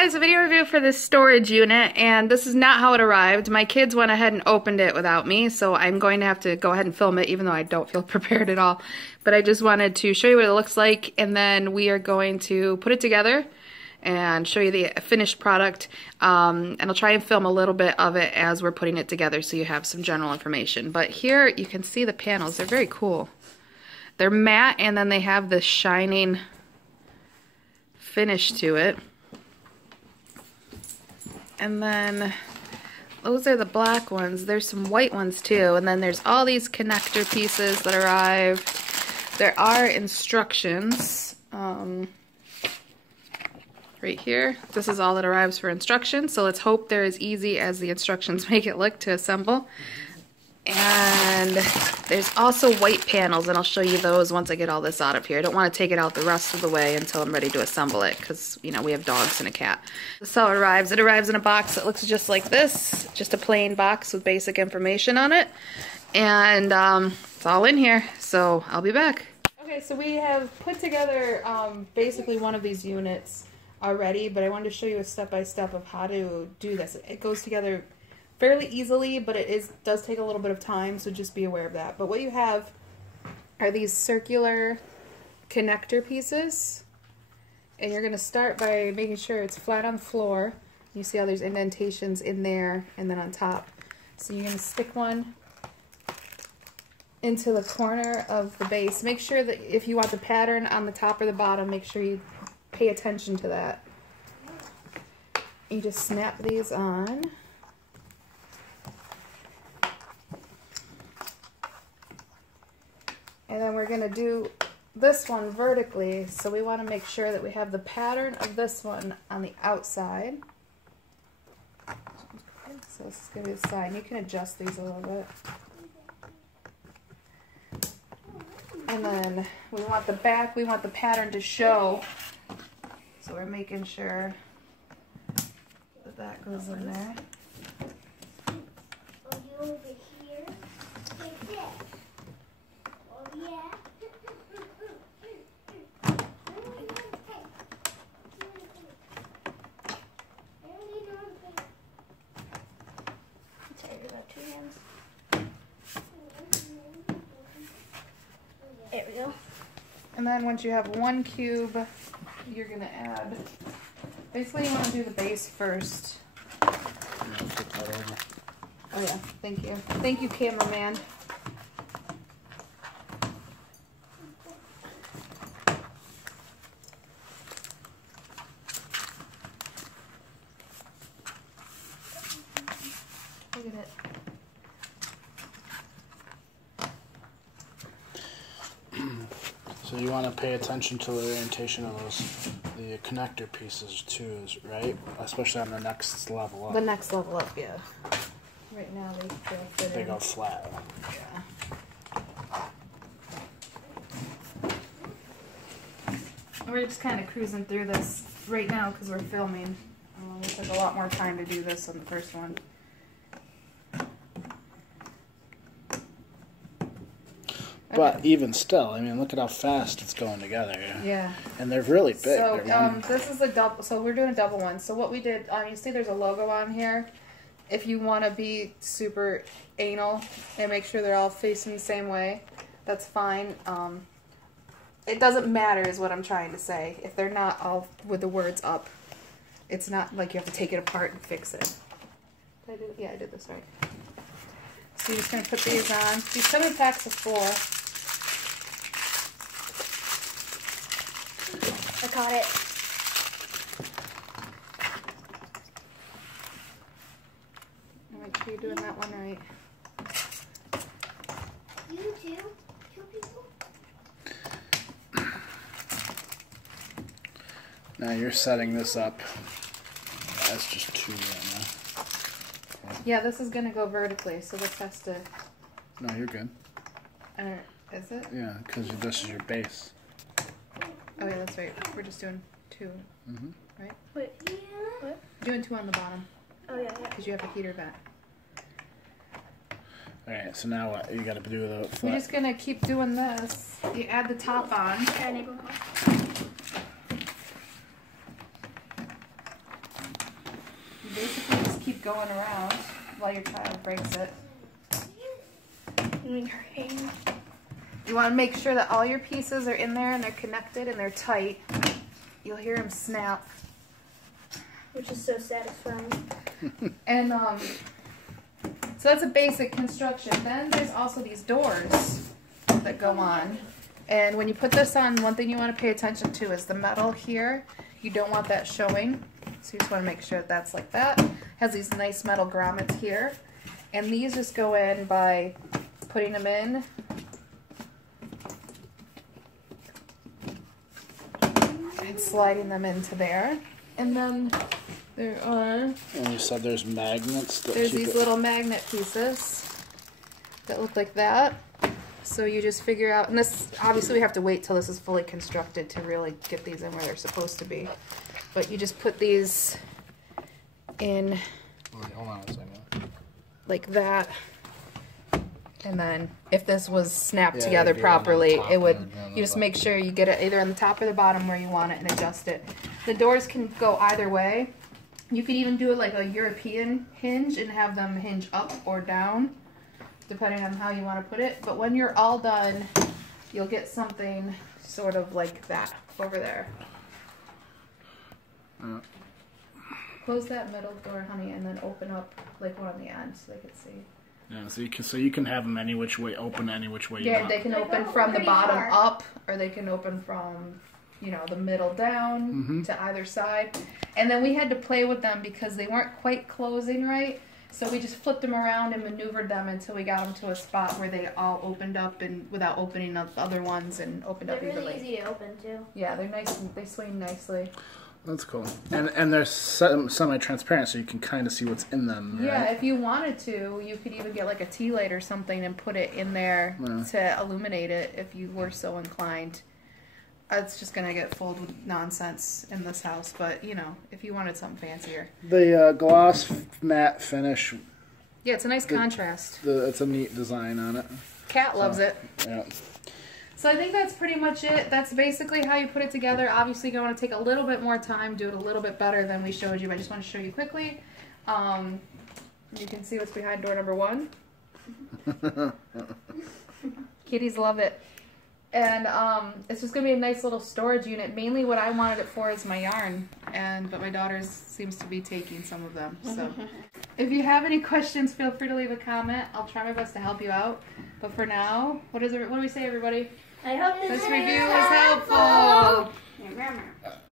guys, a video review for this storage unit, and this is not how it arrived. My kids went ahead and opened it without me, so I'm going to have to go ahead and film it even though I don't feel prepared at all. But I just wanted to show you what it looks like, and then we are going to put it together and show you the finished product, and I'll try and film a little bit of it as we're putting it together so you have some general information. But here you can see the panels. They're very cool. They're matte, and then they have this shining finish to it. And then those are the black ones. There's some white ones too, and then there's all these connector pieces that arrived. There are instructions right here. This is all that arrives for instructions, so let's hope they're as easy as the instructions make it look to assemble. And there's also white panels, and I'll show you those once I get all this out of here. I don't want to take it out the rest of the way until I'm ready to assemble it, because, you know, we have dogs and a cat. This is how it arrives. It arrives in a box that looks just like this, just a plain box with basic information on it. And it's all in here, so I'll be back. Okay, so we have put together basically one of these units already, but I wanted to show you a step-by-step of how to do this. It goes together fairly easily, but it does take a little bit of time, so just be aware of that. But what you have are these circular connector pieces, and you're going to start by making sure it's flat on the floor. You see how there's indentations in there and then on top. So you're going to stick one into the corner of the base. Make sure that if you want the pattern on the top or the bottom, make sure you pay attention to that. You just snap these on. And then we're going to do this one vertically, so we want to make sure that we have the pattern of this one on the outside. So this is going to be the side. You can adjust these a little bit. And then we want the back, we want the pattern to show. So we're making sure that that goes in there. There we go. And then once you have one cube, you're going to add, basically you want to do the base first. Oh yeah, thank you. Thank you, cameraman. Look at it. So you want to pay attention to the orientation of the connector pieces too, right? Especially on the next level up. The next level up, yeah. Right now they still fit in. They go flat. Yeah. We're just kind of cruising through this right now because we're filming. We took a lot more time to do this on the first one. But even still, I mean, look at how fast it's going together. Yeah. And they're really big. So this is a double. So we're doing a double one. So what we did, you see, there's a logo on here. If you want to be super anal and make sure they're all facing the same way, that's fine. It doesn't matter, is what I'm trying to say. If they're not all with the words up, it's not like you have to take it apart and fix it. Did I do it? Yeah, I did this right. So you're just gonna put these on. These come in packs of 4. I caught it. Make sure you're doing that one right. You too? 2 people? Now you're setting this up as just 2 right now. Yeah, this is gonna go vertically, so this has to. No, you're good. Is it? Yeah, because this is your base. Oh yeah, that's right. We're just doing 2, right? Wait, yeah. What? Doing 2 on the bottom. Oh yeah, yeah. Because you have a heater vent. Alright, so now what? You gotta do the flat. You're just gonna keep doing this. You add the top on. keep going around while your child breaks it. You want to make sure that all your pieces are in there and they're connected and they're tight. You'll hear them snap. Which is so satisfying. And so that's a basic construction. Then there's also these doors that go on. And when you put this on, one thing you want to pay attention to is the metal here. You don't want that showing. So you just want to make sure that that's like that. Has these nice metal grommets here. And these just go in by putting them in. And sliding them into there. And then there are... And you said there's magnets that There's keep these it... little magnet pieces that look like that. So you just figure out, and this, obviously we have to wait till this is fully constructed to really get these in where they're supposed to be. But you just put these in Wait, hold on a second. like that. And then if this was snapped Yeah, together it'd be on the properly, top it would, and on the you just bottom. make sure you get it either on the top or the bottom where you want it and adjust it. The doors can go either way. You could even do it like a European hinge and have them hinge up or down, depending on how you want to put it. But when you're all done, you'll get something sort of like that over there. Close that middle door, honey, and then open up like one on the end so they can see. Yeah, so you can have them any which way, open any which way you Yeah, want. they can They open go from the pretty bottom far. up, or they can open from, you know, the middle down to either side. And then we had to play with them because they weren't quite closing right. So we just flipped them around and maneuvered them until we got them to a spot where they all opened up and without opening up the other ones and opened They're up really evenly. easy to open too. Yeah, they're nice and they swing nicely. That's cool. And they're semi-transparent, so you can kind of see what's in them, right? Yeah, if you wanted to, you could even get like a tea light or something and put it in there to illuminate it if you were so inclined. It's just gonna get filled with nonsense in this house, but you know, if you wanted something fancier. The gloss matte finish, Yeah, it's a nice contrast. it's a neat design on it. Cat loves it. Yeah. So I think that's pretty much it. That's basically how you put it together. Obviously, you're going to take a little bit more time, do it a little bit better than we showed you. But I just want to show you quickly. You can see what's behind door number 1. Kitties love it. And it's just going to be a nice little storage unit. Mainly what I wanted it for is my yarn. But my daughter seems to be taking some of them. So if you have any questions, feel free to leave a comment. I'll try my best to help you out. But for now, what do we say, everybody? I hope This review was helpful. Your grammar.